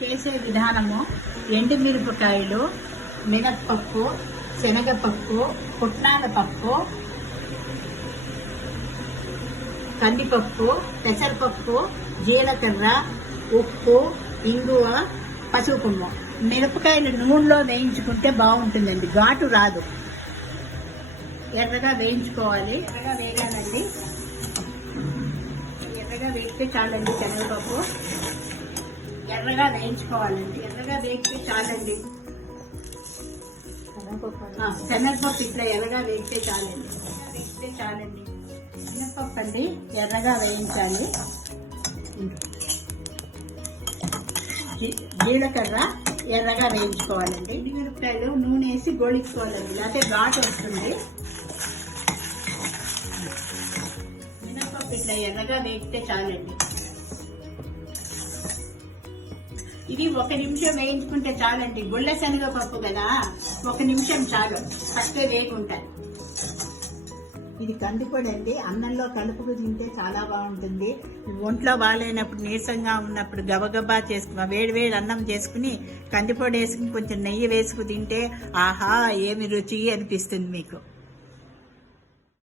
చేసే విధానము ఎండుమిరపకాయలు, మినప్పప్పు, శనగపప్పు, పుట్నాల పప్పు, కందిపప్పు, పెసరపప్పు, జీలకర్ర, ఉప్పు, ఇంగువ, పసుపు కొమ్ము. మిరపకాయలు నూనెలో వేయించుకుంటే బాగుంటుందండి, ఘాటు రాదు. ఎర్రగా వేయించుకోవాలి. ఎర్రగా వేయాలండి. ఎర్రగా వేస్తే చాలండి. శనగపప్పు ఎర్రగా వేయించుకోవాలండి. ఎర్రగా వేస్తే చాలండి. శనగపప్పు ఇట్లా ఎర్రగా వేస్తే చాలండి. శనగపప్పు అండి ఎర్రగా వేయించాలి. జీలకర్ర ఎర్రగా వేయించుకోవాలండి. మిరపకాయలు నూనె వేసి గోళించుకోవాలండి, లేకపోతే ఘాటు వస్తుంది. మినప్పప్పు ఇట్లా ఎర్రగా వేస్తే చాలండి. ఇది 1 నిమిషం వేయించుకుంటే చాలండి. గుళ్ళ శనగపప్పు కదా, 1 నిమిషం చాలు, ఫస్టే వేగుంటాయి. ఇది కందిపొడి అండి. అన్నంలో కలుపుకు తింటే చాలా బాగుంటుంది. ఒంట్లో బాగాలేనప్పుడు, నీరసంగా ఉన్నప్పుడు గబగబా చేసుకుని వేడి అన్నం చేసుకుని కందిపొడి వేసుకుని కొంచెం నెయ్యి వేసుకు తింటే ఆహా ఏమి రుచి అనిపిస్తుంది మీకు.